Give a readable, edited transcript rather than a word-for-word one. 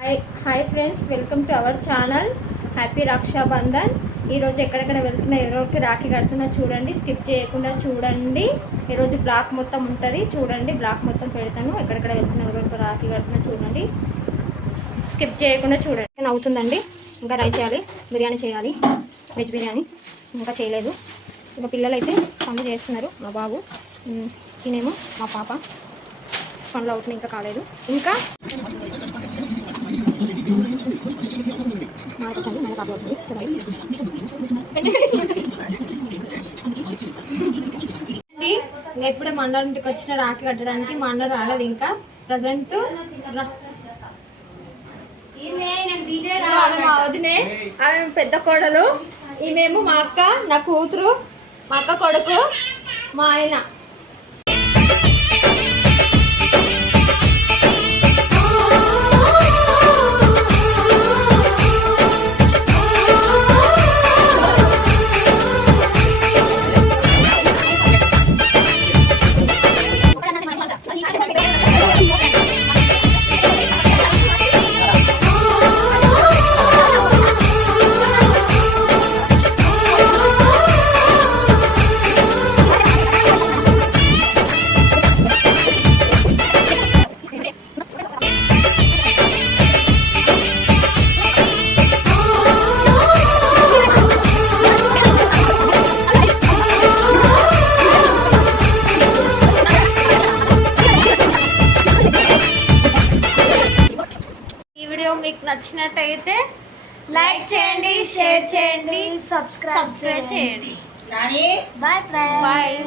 Hi friends, welcome to our channel happy Rakshabandhan. ఈరోజు ఎక్కడెక్కడ వెళ్తున్నా, ఎవరికి రాఖీ కడుతున్నా చూడండి, స్కిప్ చేయకుండా చూడండి. ఈరోజు బ్లాక్ మొత్తం ఉంటుంది చూడండి, బ్లాక్ మొత్తం పెడతాను. ఎక్కడెక్కడ వెళ్తున్నా, ఎవరికి రాఖీ కడుతున్నా చూడండి, స్కిప్ చేయకుండా చూడండి. అవుతుందండి, ఇంకా రైస్ చేయాలి, బిర్యానీ చేయాలి, వెజ్ బిర్యానీ ఇంకా చేయలేదు. ఇంకా పిల్లలు అయితే పనులు చేస్తున్నారు, మా బాబు తినేమో, మా పాప పనులు అవుతున్నాయి, ఇంకా కాలేదు. ఇంకా ఇంకా ఇప్పుడే మా అన్న ఇంటికి వచ్చిన రాఖీ కట్టడానికి. మా అన్న రాలేదు ఇంకా ప్రజెంట్. మా వదినే, ఆమె పెద్ద కోడలు, ఈమెమో మా అక్క, నా కూతురు, మా అక్క కొడుకు, మా ఆయన. మీకు నచ్చినట్టయితే లైక్ చేయండి, షేర్ చేయండి, సబ్స్క్రైబ్ చేయండి. బాయ్.